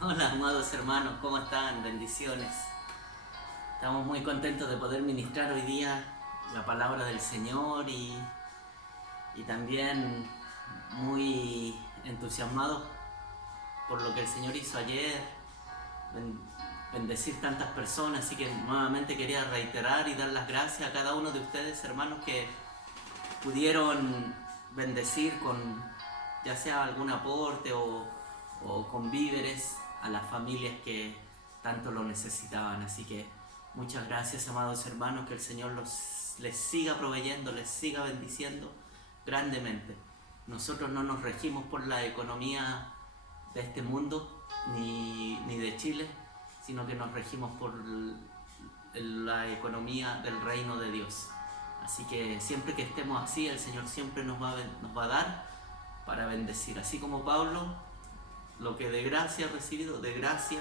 Hola, amados hermanos, ¿cómo están? Bendiciones. Estamos muy contentos de poder ministrar hoy día la palabra del Señor y también muy entusiasmados por lo que el Señor hizo ayer, bendecir tantas personas. Así que nuevamente quería reiterar y dar las gracias a cada uno de ustedes, hermanos, que pudieron bendecir con ya sea algún aporte o con víveres a las familias que tanto lo necesitaban. Así que muchas gracias, amados hermanos, que el Señor les siga proveyendo, les siga bendiciendo grandemente. Nosotros no nos regimos por la economía de este mundo ni de Chile, sino que nos regimos por la economía del reino de Dios. Así que siempre que estemos así, el Señor siempre nos va a dar para bendecir. Así como Pablo, lo que de gracia ha recibido, de gracia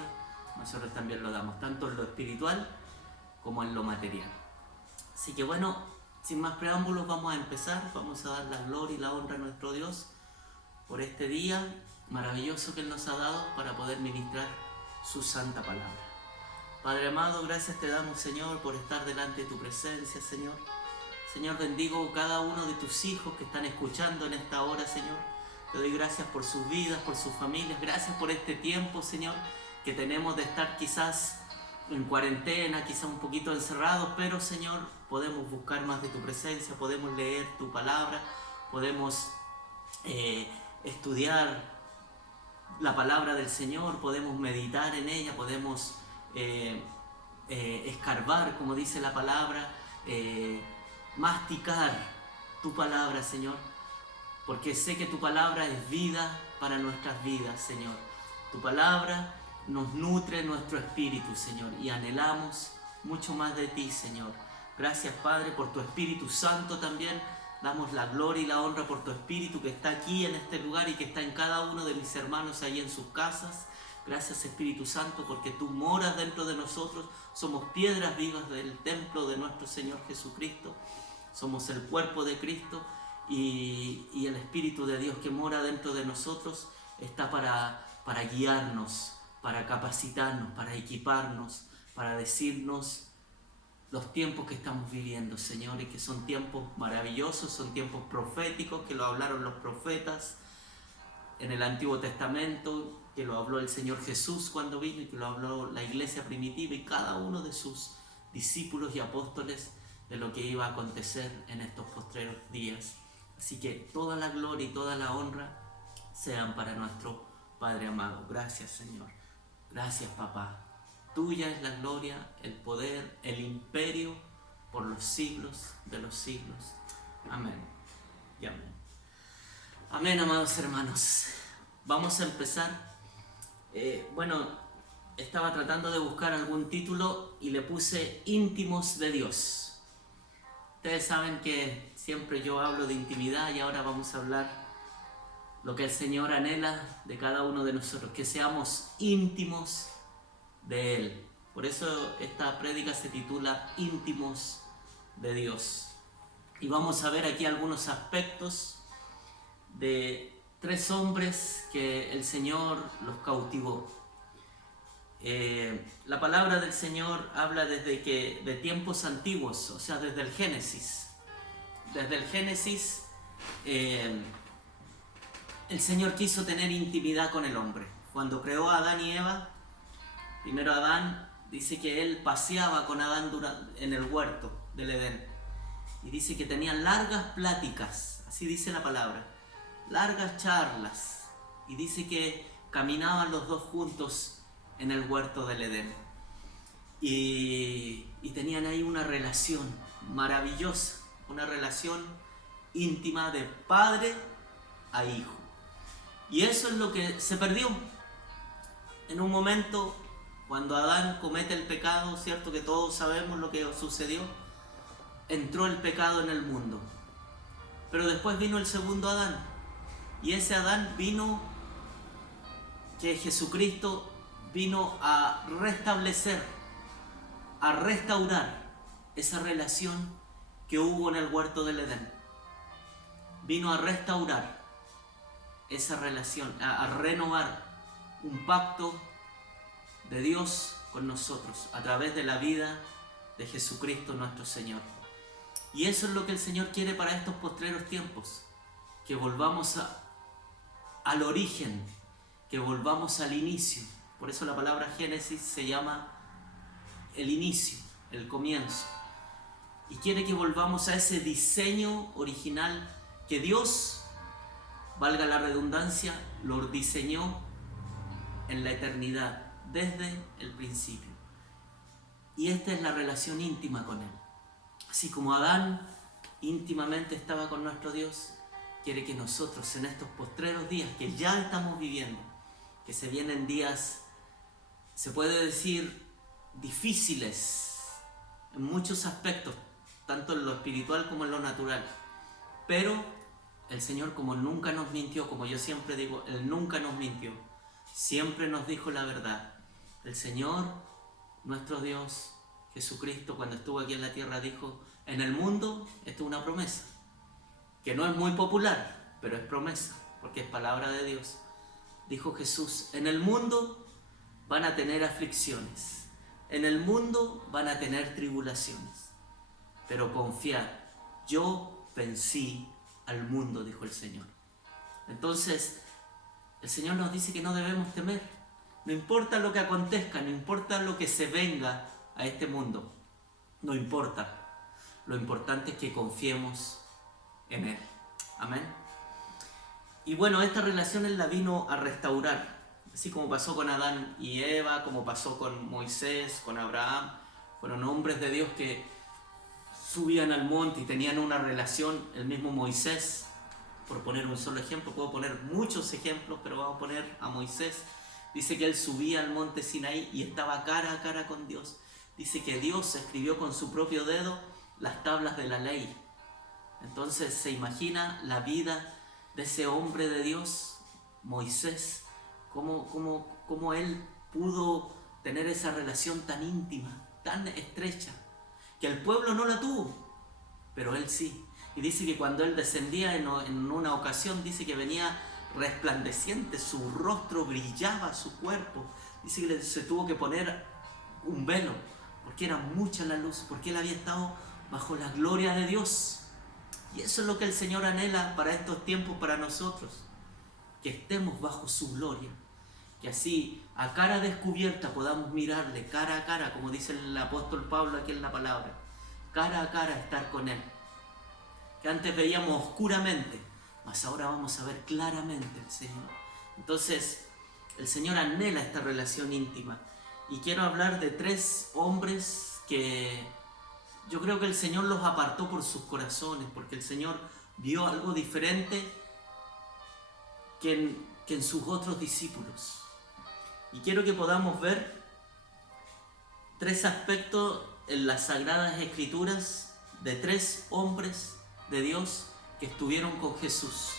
nosotros también lo damos, tanto en lo espiritual como en lo material. Así que bueno, sin más preámbulos vamos a empezar. Vamos a dar la gloria y la honra a nuestro Dios por este día maravilloso que Él nos ha dado para poder ministrar su santa palabra. Padre amado, gracias te damos, Señor, por estar delante de tu presencia, Señor. Señor, bendigo cada uno de tus hijos que están escuchando en esta hora, Señor. Te doy gracias por sus vidas, por sus familias. Gracias por este tiempo, Señor, que tenemos de estar quizás en cuarentena, quizás un poquito encerrados, pero, Señor, podemos buscar más de tu presencia, podemos leer tu palabra, podemos estudiar la palabra del Señor, podemos meditar en ella, podemos escarbar, como dice la palabra, masticar tu palabra, Señor, porque sé que tu palabra es vida para nuestras vidas, Señor. Tu palabra nos nutre nuestro espíritu, Señor, y anhelamos mucho más de ti, Señor. Gracias, Padre, por tu Espíritu Santo también. Damos la gloria y la honra por tu Espíritu que está aquí en este lugar y que está en cada uno de mis hermanos ahí en sus casas. Gracias, Espíritu Santo, porque tú moras dentro de nosotros. Somos piedras vivas del templo de nuestro Señor Jesucristo. Somos el cuerpo de Cristo y el Espíritu de Dios que mora dentro de nosotros está para guiarnos, para capacitarnos, para equiparnos, para decirnos los tiempos que estamos viviendo, Señor, y que son tiempos maravillosos, son tiempos proféticos, que lo hablaron los profetas en el Antiguo Testamento, que lo habló el Señor Jesús cuando vino y que lo habló la iglesia primitiva y cada uno de sus discípulos y apóstoles de lo que iba a acontecer en estos postreros días. Así que toda la gloria y toda la honra sean para nuestro Padre amado. Gracias, Señor. Gracias, Papá. Tuya es la gloria, el poder, el imperio por los siglos de los siglos. Amén y amén. Amén, amados hermanos. Vamos a empezar. Estaba tratando de buscar algún título y le puse íntimos de Dios. Ustedes saben que siempre yo hablo de intimidad y ahora vamos a hablar lo que el Señor anhela de cada uno de nosotros, que seamos íntimos de Él. Por eso esta prédica se titula Íntimos de Dios. Y vamos a ver aquí algunos aspectos de tres hombres que el Señor los cautivó. La palabra del Señor habla de tiempos antiguos, o sea, desde el Génesis. Desde el Génesis, el Señor quiso tener intimidad con el hombre. Cuando creó a Adán y Eva, primero Adán, dice que él paseaba con Adán en el huerto del Edén. Y dice que tenían largas pláticas, así dice la palabra, largas charlas. Y dice que caminaban los dos juntos en el huerto del Edén. Y tenían ahí una relación maravillosa, una relación íntima de padre a hijo. Y eso es lo que se perdió. En un momento, cuando Adán comete el pecado, cierto que todos sabemos lo que sucedió, entró el pecado en el mundo. Pero después vino el segundo Adán. Y ese Adán vino, que Jesucristo vino a restablecer, a restaurar esa relación que hubo en el huerto del Edén. Vino a restaurar esa relación, a renovar un pacto de Dios con nosotros a través de la vida de Jesucristo nuestro Señor. Y eso es lo que el Señor quiere para estos postreros tiempos, que volvamos al origen, que volvamos al inicio. Por eso la palabra Génesis se llama el inicio, el comienzo. Y quiere que volvamos a ese diseño original que Dios, valga la redundancia, lo diseñó en la eternidad, desde el principio. Y esta es la relación íntima con Él. Así como Adán íntimamente estaba con nuestro Dios, quiere que nosotros en estos postreros días que ya estamos viviendo, que se vienen días, se puede decir, difíciles en muchos aspectos, tanto en lo espiritual como en lo natural, pero el Señor, como nunca nos mintió, como yo siempre digo, Él nunca nos mintió, siempre nos dijo la verdad. El Señor, nuestro Dios, Jesucristo, cuando estuvo aquí en la tierra, dijo: en el mundo, esto es una promesa, que no es muy popular, pero es promesa, porque es palabra de Dios. Dijo Jesús: en el mundo van a tener aflicciones, en el mundo van a tener tribulaciones, pero confiad, yo vencí al mundo, dijo el Señor. Entonces, el Señor nos dice que no debemos temer, no importa lo que acontezca, no importa lo que se venga a este mundo, no importa. Lo importante es que confiemos en Él. Amén. Y bueno, esta relación Él la vino a restaurar, así como pasó con Adán y Eva, como pasó con Moisés, con Abraham. Fueron hombres de Dios que subían al monte y tenían una relación. El mismo Moisés, por poner un solo ejemplo, puedo poner muchos ejemplos, pero vamos a poner a Moisés. Dice que él subía al monte Sinaí y estaba cara a cara con Dios. Dice que Dios escribió con su propio dedo las tablas de la ley. Entonces se imagina la vida de ese hombre de Dios, Moisés, cómo él pudo tener esa relación tan íntima, tan estrecha, que el pueblo no la tuvo, pero él sí. Y dice que cuando él descendía en una ocasión, dice que venía resplandeciente, su rostro brillaba, su cuerpo. Dice que se tuvo que poner un velo, porque era mucha la luz, porque él había estado bajo la gloria de Dios. Y eso es lo que el Señor anhela para estos tiempos, para nosotros, que estemos bajo su gloria, que así a cara descubierta podamos mirarle cara a cara, como dice el apóstol Pablo aquí en la palabra, cara a cara estar con Él, que antes veíamos oscuramente, mas ahora vamos a ver claramente al Señor. Entonces el Señor anhela esta relación íntima, y quiero hablar de 3 hombres que yo creo que el Señor los apartó por sus corazones, porque el Señor vio algo diferente que en sus otros discípulos. Y quiero que podamos ver 3 aspectos en las Sagradas Escrituras de 3 hombres de Dios que estuvieron con Jesús.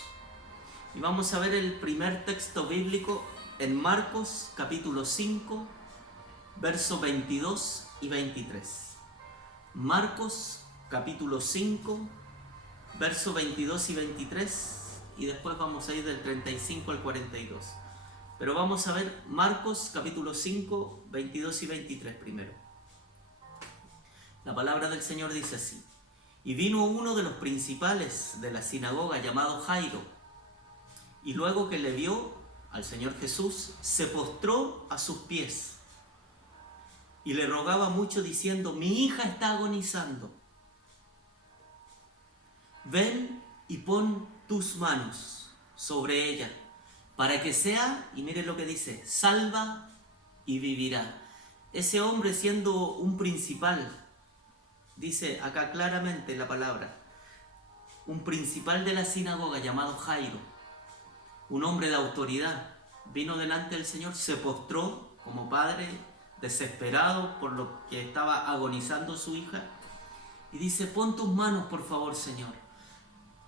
Y vamos a ver el primer texto bíblico en Marcos capítulo 5, versos 22 y 23. Marcos capítulo 5, versos 22 y 23, y después vamos a ir del 35 al 42. Pero vamos a ver Marcos capítulo 5, 22 y 23 primero. La palabra del Señor dice así: y vino uno de los principales de la sinagoga llamado Jairo, y luego que le vio al Señor Jesús, se postró a sus pies y le rogaba mucho diciendo: mi hija está agonizando. Ven y pon tus manos sobre ella, para que sea, y mire lo que dice, salva y vivirá. Ese hombre, siendo un principal, dice acá claramente la palabra, un principal de la sinagoga llamado Jairo, un hombre de autoridad, vino delante del Señor, se postró como padre, desesperado por lo que estaba agonizando su hija, y dice: pon tus manos, por favor, Señor,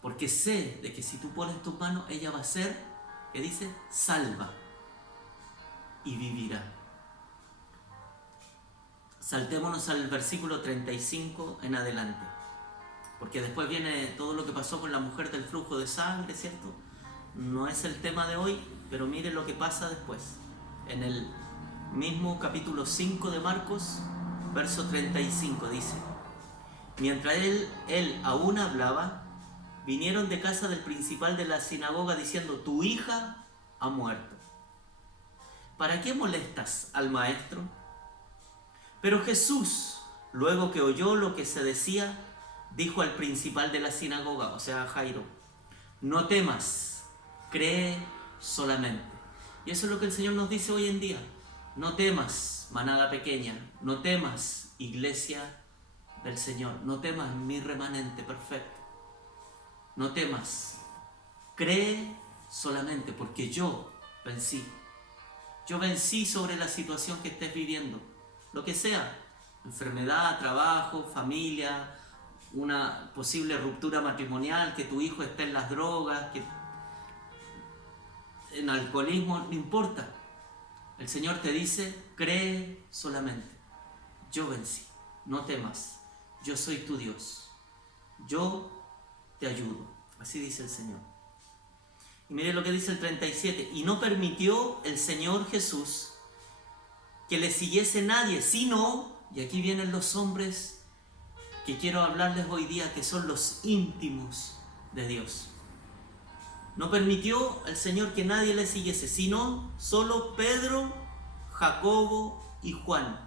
porque sé de que si tú pones tus manos, ella va a ser, que dice, salva y vivirá. Saltémonos al versículo 35 en adelante, porque después viene todo lo que pasó con la mujer del flujo de sangre, ¿cierto? No es el tema de hoy, pero mire lo que pasa después, en el Mismo capítulo 5 de Marcos, verso 35 dice: mientras él aún hablaba, vinieron de casa del principal de la sinagoga diciendo: tu hija ha muerto. ¿Para qué molestas al maestro? Pero Jesús, luego que oyó lo que se decía, dijo al principal de la sinagoga, o sea, a Jairo: no temas, cree solamente. Y eso es lo que el Señor nos dice hoy en día. No temas, manada pequeña, no temas, iglesia del Señor, no temas, mi remanente perfecto. No temas, cree solamente, porque yo vencí. Yo vencí sobre la situación que estés viviendo, lo que sea, enfermedad, trabajo, familia, una posible ruptura matrimonial, que tu hijo esté en las drogas, que en alcoholismo, no importa. El Señor te dice: cree solamente. Yo vencí, no temas, yo soy tu Dios, yo te ayudo. Así dice el Señor. Y mire lo que dice el 37. Y no permitió el Señor Jesús que le siguiese nadie, sino, y aquí vienen los hombres que quiero hablarles hoy día, que son los íntimos de Dios. No permitió el Señor que nadie le siguiese, sino solo Pedro, Jacobo y Juan,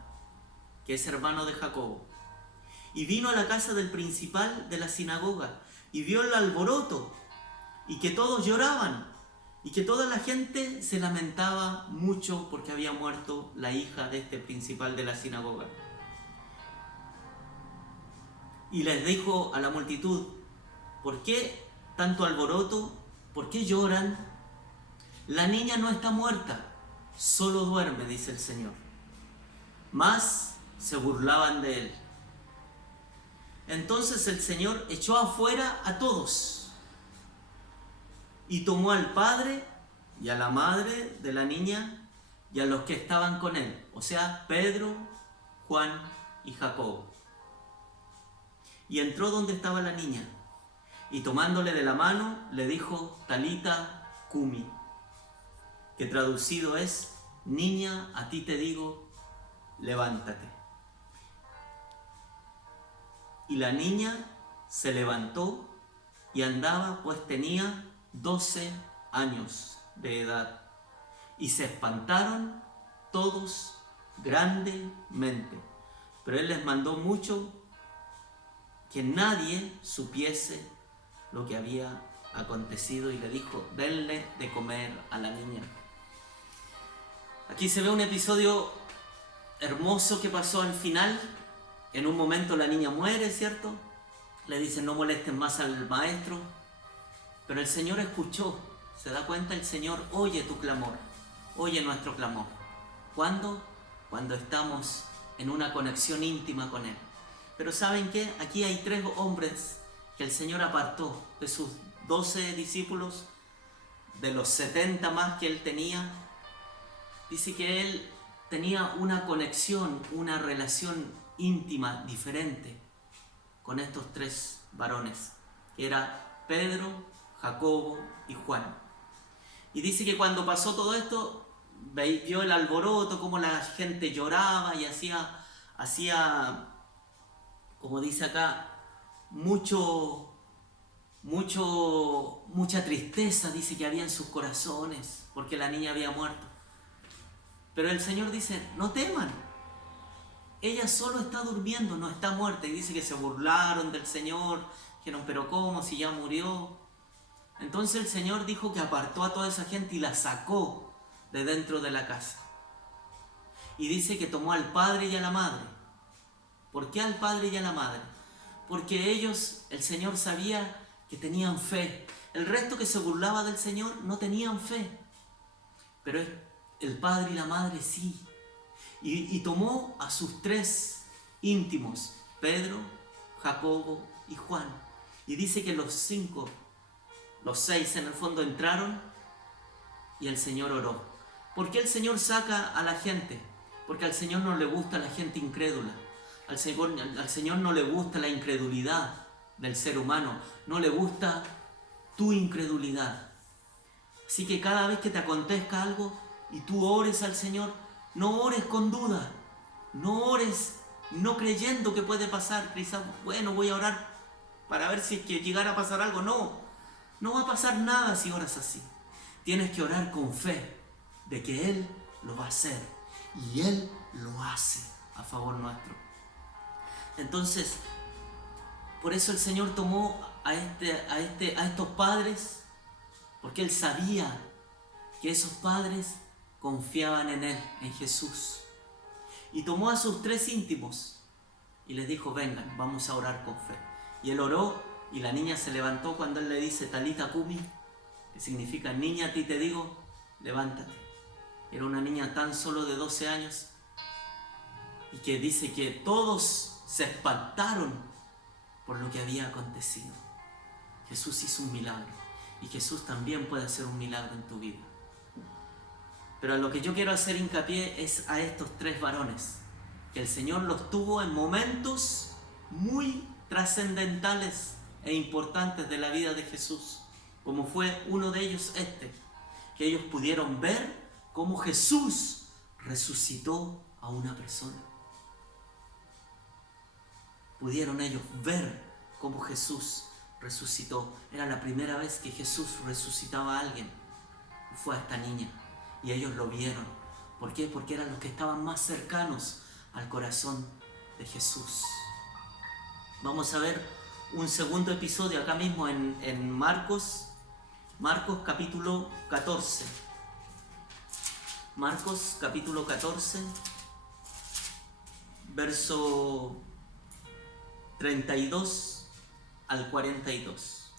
que es hermano de Jacobo. Y vino a la casa del principal de la sinagoga y vio el alboroto y que todos lloraban y que toda la gente se lamentaba mucho porque había muerto la hija de este principal de la sinagoga. Y les dijo a la multitud: ¿por qué tanto alboroto? ¿Por qué lloran? La niña no está muerta, solo duerme, dice el Señor. Mas se burlaban de él. Entonces el Señor echó afuera a todos y tomó al padre y a la madre de la niña y a los que estaban con él, o sea, Pedro, Juan y Jacobo. Y entró donde estaba la niña, y tomándole de la mano, le dijo: Talita cumi, que traducido es: niña, a ti te digo, levántate. Y la niña se levantó y andaba, pues tenía 12 años de edad. Y se espantaron todos grandemente. Pero él les mandó mucho que nadie supiese lo que había acontecido y le dijo: denle de comer a la niña. Aquí se ve un episodio hermoso que pasó al final. En un momento la niña muere, ¿cierto? Le dicen: no molesten más al maestro. Pero el Señor escuchó. ¿Se da cuenta? El Señor oye tu clamor, oye nuestro clamor. ¿Cuándo? Cuando estamos en una conexión íntima con Él. Pero ¿saben qué? Aquí hay 3 hombres que el Señor apartó de sus 12 discípulos, de los 70 más que Él tenía. Dice que Él tenía una conexión, una relación íntima, diferente, con estos 3 varones, que era Pedro, Jacobo y Juan. Y dice que cuando pasó todo esto, vio el alboroto, cómo la gente lloraba y hacía, como dice acá, mucha tristeza, dice que había en sus corazones, porque la niña había muerto. Pero el Señor dice: no teman, ella solo está durmiendo, no está muerta. Y dice que se burlaron del Señor, dijeron: pero ¿cómo si ya murió? Entonces el Señor dijo que apartó a toda esa gente y la sacó de dentro de la casa. Y dice que tomó al padre y a la madre. ¿Por qué al padre y a la madre? Porque ellos, el Señor sabía que tenían fe. El resto que se burlaba del Señor no tenían fe. Pero el padre y la madre sí. Y tomó a sus 3 íntimos, Pedro, Jacobo y Juan. Y dice que los 6 en el fondo entraron y el Señor oró. ¿Por qué el Señor saca a la gente? Porque al Señor no le gusta la gente incrédula. Al Señor no le gusta la incredulidad del ser humano. No le gusta tu incredulidad. Así que cada vez que te acontezca algo y tú ores al Señor, No ores con duda. No ores no creyendo que puede pasar. Quizás, bueno, voy a orar para ver si es que llegara a pasar algo. No, no va a pasar nada si oras así. Tienes que orar con fe de que Él lo va a hacer. Y Él lo hace a favor nuestro. Entonces, por eso el Señor tomó a estos padres, porque Él sabía que esos padres confiaban en Él, en Jesús. Y tomó a sus 3 íntimos y les dijo, vengan, vamos a orar con fe. Y Él oró y la niña se levantó cuando Él le dice, Talita Cumi, que significa, niña, a ti te digo, levántate. Era una niña tan solo de 12 años y que dice que todos se espantaron por lo que había acontecido. Jesús hizo un milagro y Jesús también puede hacer un milagro en tu vida. Pero a lo que yo quiero hacer hincapié es a estos 3 varones, que el Señor los tuvo en momentos muy trascendentales e importantes de la vida de Jesús, como fue uno de ellos que ellos pudieron ver cómo Jesús resucitó a una persona. Pudieron ellos ver cómo Jesús resucitó. Era la primera vez que Jesús resucitaba a alguien. Fue a esta niña. Y ellos lo vieron. ¿Por qué? Porque eran los que estaban más cercanos al corazón de Jesús. Vamos a ver un segundo episodio acá mismo en Marcos capítulo 14. Marcos capítulo 14, verso 32 al 42.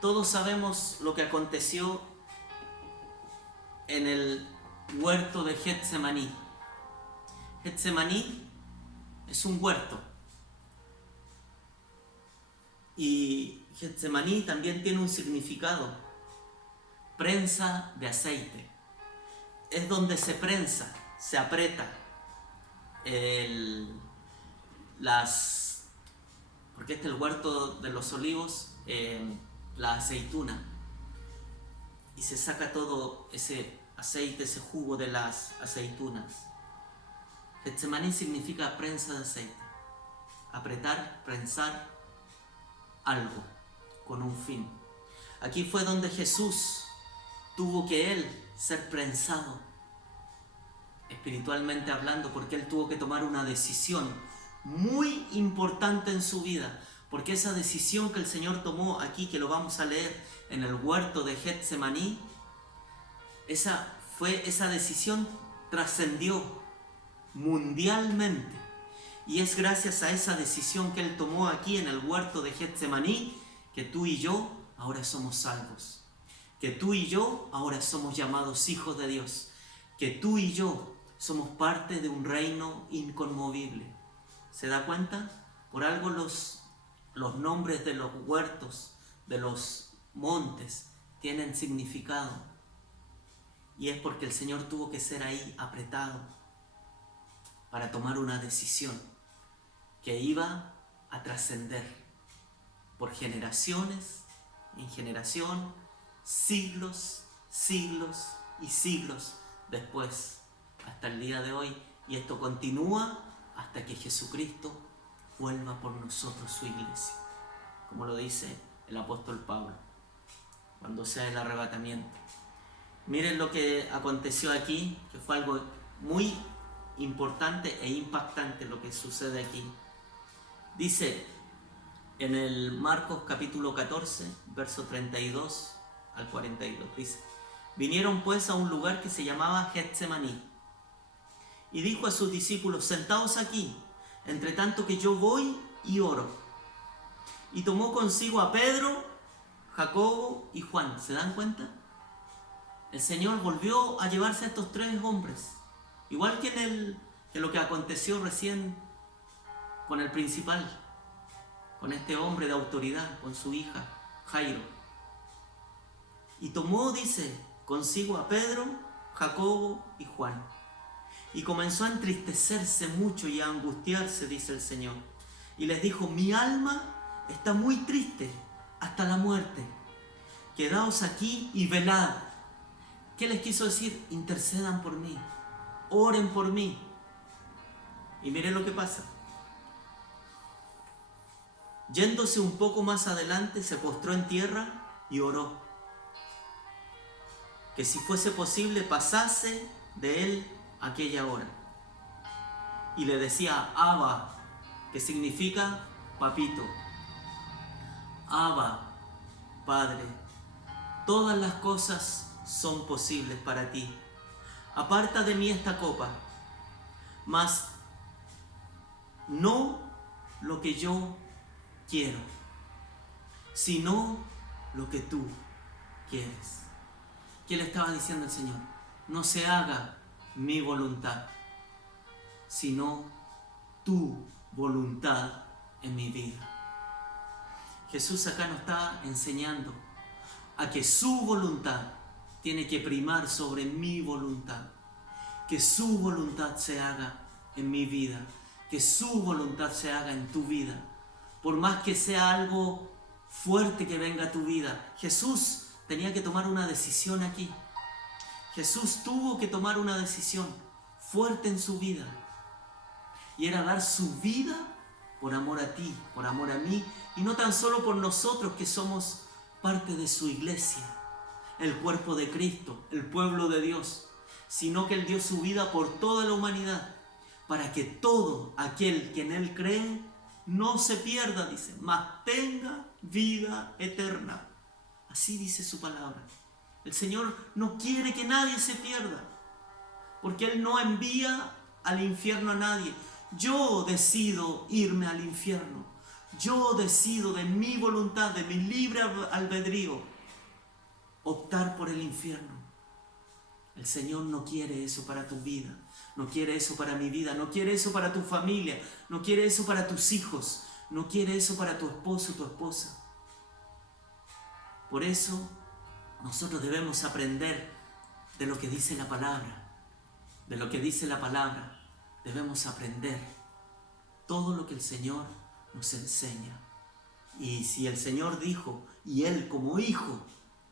Todos sabemos lo que aconteció en el huerto de Getsemaní. Getsemaní es un huerto. Y Getsemaní también tiene un significado. Prensa de aceite. Es donde se prensa, se aprieta porque este es el huerto de los olivos, la aceituna. Y se saca todo ese aceite, ese jugo de las aceitunas. Getsemaní significa prensa de aceite. Apretar, prensar algo con un fin. Aquí fue donde Jesús tuvo que Él ser prensado, espiritualmente hablando, porque Él tuvo que tomar una decisión muy importante en su vida, porque esa decisión que el Señor tomó aquí, que lo vamos a leer en el huerto de Getsemaní, esa decisión trascendió mundialmente. Y es gracias a esa decisión que Él tomó aquí en el huerto de Getsemaní que tú y yo ahora somos salvos. Que tú y yo ahora somos llamados hijos de Dios. Que tú y yo somos parte de un reino inconmovible. ¿Se da cuenta? Por algo los nombres de los huertos, de los montes, tienen significado. Y es porque el Señor tuvo que ser ahí apretado para tomar una decisión que iba a trascender por generaciones en generación, siglos, siglos y siglos después, hasta el día de hoy. Y esto continúa hasta que Jesucristo vuelva por nosotros su iglesia, como lo dice el apóstol Pablo, cuando sea el arrebatamiento. Miren lo que aconteció aquí, que fue algo muy importante e impactante lo que sucede aquí. Dice en el Marcos capítulo 14, verso 32 al 42, dice: vinieron pues a un lugar que se llamaba Getsemaní, y dijo a sus discípulos: sentaos aquí, entre tanto que yo voy y oro. Y tomó consigo a Pedro, Jacobo y Juan. ¿Se dan cuenta? El Señor volvió a llevarse a estos 3 hombres, igual que en lo que aconteció recién con el principal, con este hombre de autoridad, con su hija, Jairo. Y tomó, dice, consigo a Pedro, Jacobo y Juan. Y comenzó a entristecerse mucho y a angustiarse, dice el Señor. Y les dijo: mi alma está muy triste hasta la muerte. Quedaos aquí y velad. ¿Qué les quiso decir? Intercedan por mí, oren por mí. Y miren lo que pasa. Yéndose un poco más adelante, se postró en tierra y oró. Que si fuese posible pasase de él aquella hora. Y le decía Abba, que significa papito. Abba, Padre, todas las cosas son posibles para ti. Aparta de mí esta copa, mas no lo que yo quiero, sino lo que tú quieres. ¿Qué le estaba diciendo el Señor? No se haga mi voluntad, sino tu voluntad en mi vida. Jesús acá nos está enseñando a que su voluntad tiene que primar sobre mi voluntad. Que su voluntad se haga en mi vida. Que su voluntad se haga en tu vida. Por más que sea algo fuerte que venga a tu vida. Jesús tenía que tomar una decisión aquí. Jesús tuvo que tomar una decisión fuerte en su vida. Y era dar su vida por amor a ti, por amor a mí. Y no tan solo por nosotros que somos parte de su iglesia, el cuerpo de Cristo, el pueblo de Dios, sino que Él dio su vida por toda la humanidad, para que todo aquel que en Él cree no se pierda, dice, mas tenga vida eterna. Así dice su palabra. El Señor no quiere que nadie se pierda, porque Él no envía al infierno a nadie. Yo decido irme al infierno. Yo decido de mi voluntad, de mi libre albedrío, optar por el infierno. El Señor no quiere eso para tu vida, no quiere eso para mi vida, no quiere eso para tu familia, no quiere eso para tus hijos, no quiere eso para tu esposo, tu esposa. Por eso nosotros debemos aprender de lo que dice la palabra, de lo que dice la palabra. Debemos aprender todo lo que el Señor nos enseña. Y si el Señor dijo, y Él como hijo,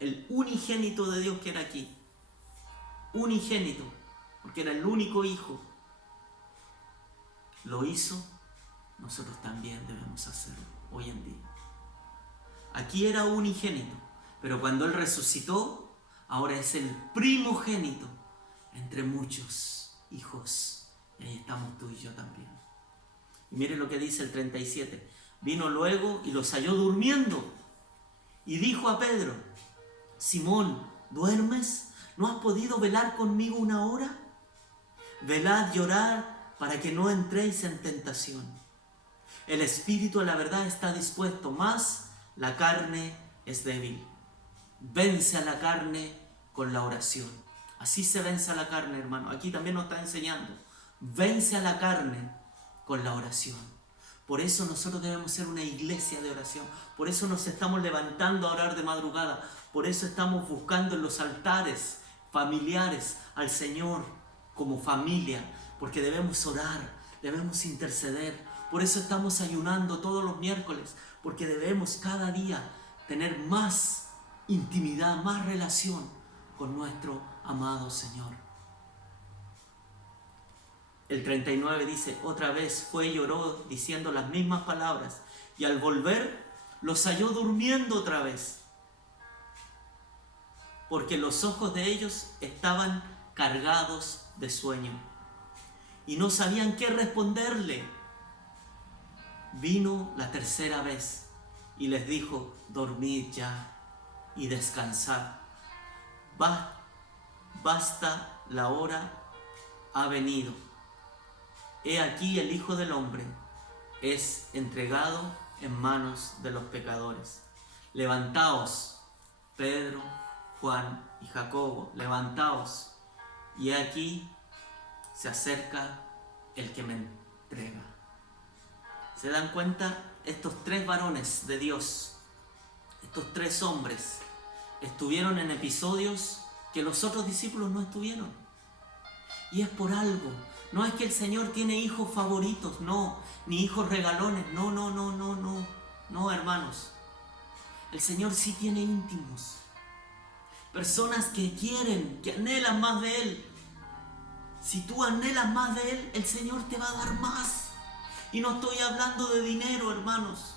el unigénito de Dios que era aquí, unigénito, porque era el único hijo, lo hizo, nosotros también debemos hacerlo hoy en día. Aquí era unigénito, pero cuando Él resucitó, ahora es el primogénito entre muchos hijos. Y ahí estamos tú y yo también. Y miren lo que dice el 37. Vino luego y los halló durmiendo. Y dijo a Pedro, Simón, ¿duermes? ¿No has podido velar conmigo una hora? Velad y orad para que no entréis en tentación. El espíritu a la verdad está dispuesto, mas la carne es débil. Vence a la carne con la oración. Así se vence a la carne, hermano. Aquí también nos está enseñando. Vence a la carne con la oración. Por eso nosotros debemos ser una iglesia de oración. Por eso nos estamos levantando a orar de madrugada. Por eso estamos buscando en los altares familiares al Señor como familia. Porque debemos orar, debemos interceder. Por eso estamos ayunando todos los miércoles. Porque debemos cada día tener más intimidad, más relación con nuestro amado Señor. El 39 dice, otra vez fue y oró diciendo las mismas palabras, y al volver los halló durmiendo otra vez, porque los ojos de ellos estaban cargados de sueño, y no sabían qué responderle. Vino la tercera vez, y les dijo, dormid ya, y descansad. Basta, la hora ha venido. He aquí el Hijo del Hombre es entregado en manos de los pecadores. Levantaos, Pedro, Juan y Jacobo, levantaos. Y he aquí se acerca el que me entrega. ¿Se dan cuenta? Estos tres varones de Dios, estos tres hombres, estuvieron en episodios que los otros discípulos no estuvieron. Y es por algo. No es que el Señor tiene hijos favoritos, no, ni hijos regalones, no, hermanos. El Señor sí tiene íntimos. Personas que quieren, que anhelan más de Él. Si tú anhelas más de Él, el Señor te va a dar más. Y no estoy hablando de dinero, hermanos.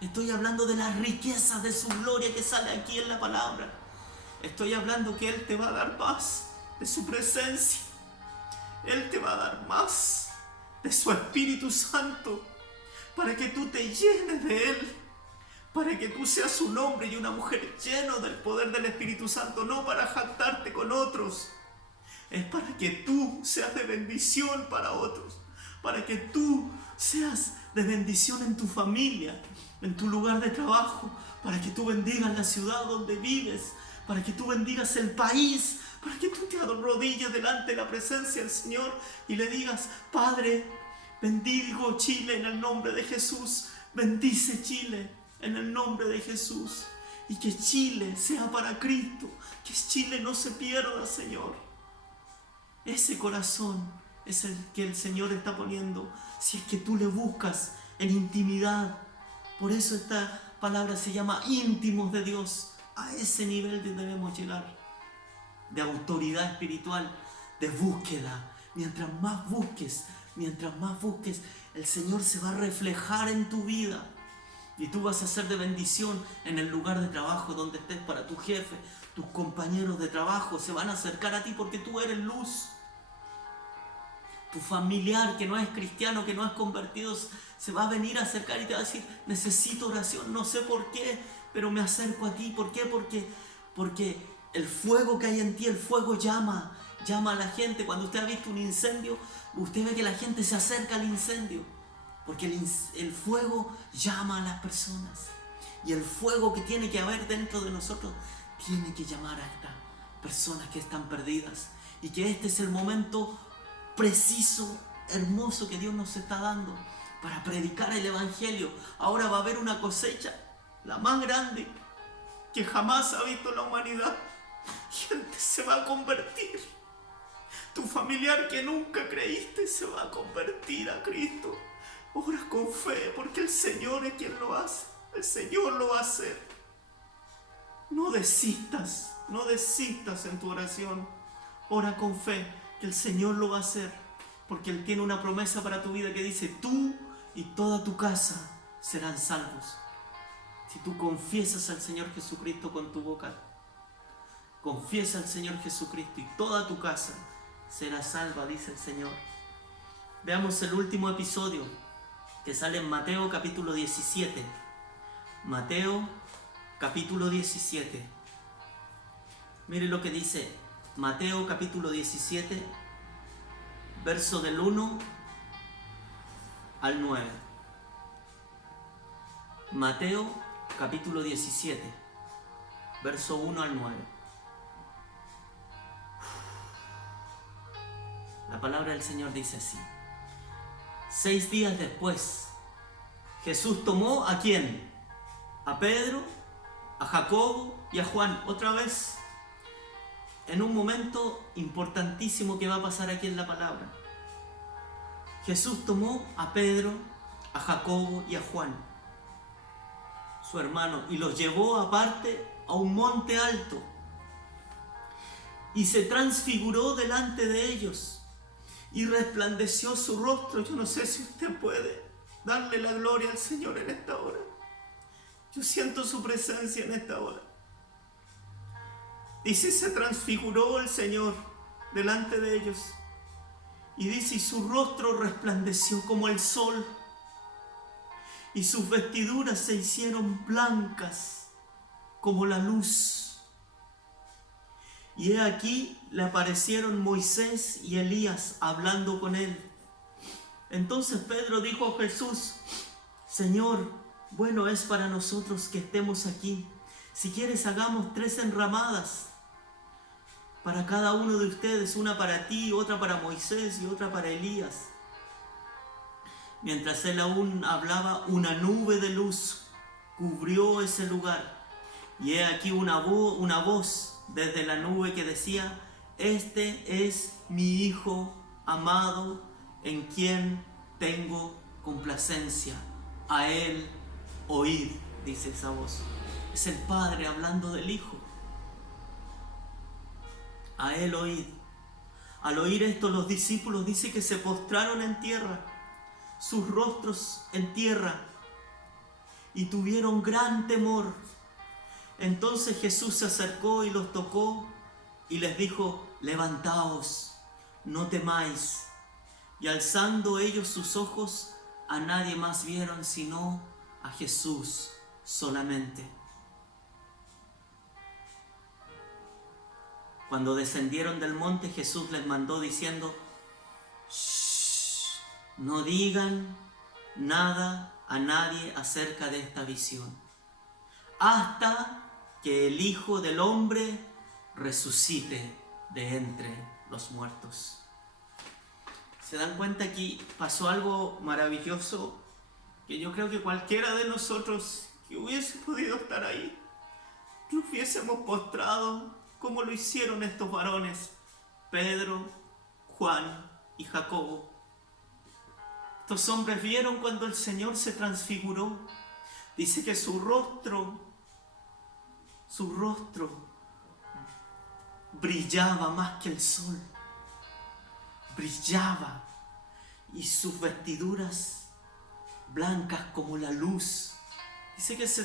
Estoy hablando de las riquezas de su gloria que sale aquí en la palabra. Estoy hablando que Él te va a dar más de su presencia. Él te va a dar más de su Espíritu Santo para que tú te llenes de Él. Para que tú seas un hombre y una mujer lleno del poder del Espíritu Santo, no para jactarte con otros. Es para que tú seas de bendición para otros. Para que tú seas de bendición en tu familia, en tu lugar de trabajo. Para que tú bendigas la ciudad donde vives. Para que tú bendigas el país. Para que tú te arrodilles delante de la presencia del Señor y le digas: Padre, bendigo Chile en el nombre de Jesús. Bendice Chile en el nombre de Jesús, y que Chile sea para Cristo, que Chile no se pierda, Señor. Ese corazón es el que el Señor está poniendo, si es que tú le buscas en intimidad. Por eso esta palabra se llama íntimos de Dios. A ese nivel debemos llegar, de autoridad espiritual, de búsqueda. Mientras más busques, el Señor se va a reflejar en tu vida. Y tú vas a ser de bendición en el lugar de trabajo donde estés para tu jefe. Tus compañeros de trabajo se van a acercar a ti porque tú eres luz. Tu familiar que no es cristiano, que no es convertido, se va a venir a acercar y te va a decir: necesito oración, no sé por qué, pero me acerco a ti. ¿Por qué? Porque el fuego que hay en ti, el fuego llama a la gente. Cuando usted ha visto un incendio, usted ve que la gente se acerca al incendio. Porque el fuego llama a las personas. Y el fuego que tiene que haber dentro de nosotros tiene que llamar a estas personas que están perdidas. Y que este es el momento preciso, hermoso que Dios nos está dando para predicar el Evangelio. Ahora va a haber una cosecha, la más grande que jamás ha visto la humanidad. Gente se va a convertir. Tu familiar que nunca creíste se va a convertir a Cristo. Ora con fe, porque el Señor es quien lo hace. El Señor lo va a hacer. No desistas en tu oración. Ora con fe, que el Señor lo va a hacer. Porque Él tiene una promesa para tu vida que dice: tú y toda tu casa serán salvos. Si tú confiesas al Señor Jesucristo con tu boca, confiesa al Señor Jesucristo y toda tu casa será salva, dice el Señor. Veamos el último episodio que sale en Mateo capítulo 17. Mateo capítulo 17. Mire lo que dice Mateo capítulo 17, verso del 1 al 9. Mateo capítulo 17, verso 1 al 9. La palabra del Señor dice así: 6 días después, Jesús tomó ¿a quién? A Pedro, a Jacobo y a Juan, otra vez, en un momento importantísimo que va a pasar aquí en la palabra. Jesús tomó a Pedro, a Jacobo y a Juan, su hermano, y los llevó aparte a un monte alto y se transfiguró delante de ellos. Y resplandeció su rostro. Yo no sé si usted puede darle la gloria al Señor en esta hora. Yo siento su presencia en esta hora. Dice: se transfiguró el Señor delante de ellos. Y dice: y su rostro resplandeció como el sol. Y sus vestiduras se hicieron blancas como la luz. Y he aquí le aparecieron Moisés y Elías hablando con él. Entonces Pedro dijo a Jesús: Señor, bueno es para nosotros que estemos aquí. Si quieres, hagamos 3 enramadas para cada uno de ustedes, una para ti, otra para Moisés y otra para Elías. Mientras él aún hablaba, una nube de luz cubrió ese lugar. Y he aquí una voz desde la nube que decía: este es mi Hijo amado, en quien tengo complacencia. A él oíd, dice esa voz. Es el Padre hablando del Hijo. a él oíd. Al oír esto, los discípulos dice que se postraron en tierra, sus rostros en tierra, y tuvieron gran temor. Entonces Jesús se acercó y los tocó y les dijo: levantaos, no temáis. Y alzando ellos sus ojos, a nadie más vieron sino a Jesús solamente. Cuando descendieron del monte, Jesús les mandó diciendo: shh, no digan nada a nadie acerca de esta visión, hasta que el Hijo del Hombre resucite de entre los muertos. ¿Se dan cuenta? Aquí pasó algo maravilloso que yo creo que cualquiera de nosotros que hubiese podido estar ahí, que hubiésemos postrado como lo hicieron estos varones, Pedro, Juan y Jacobo. Estos hombres vieron cuando el Señor se transfiguró. Dice que su rostro brillaba más que el sol. Brillaba, y sus vestiduras blancas como la luz. Dice que se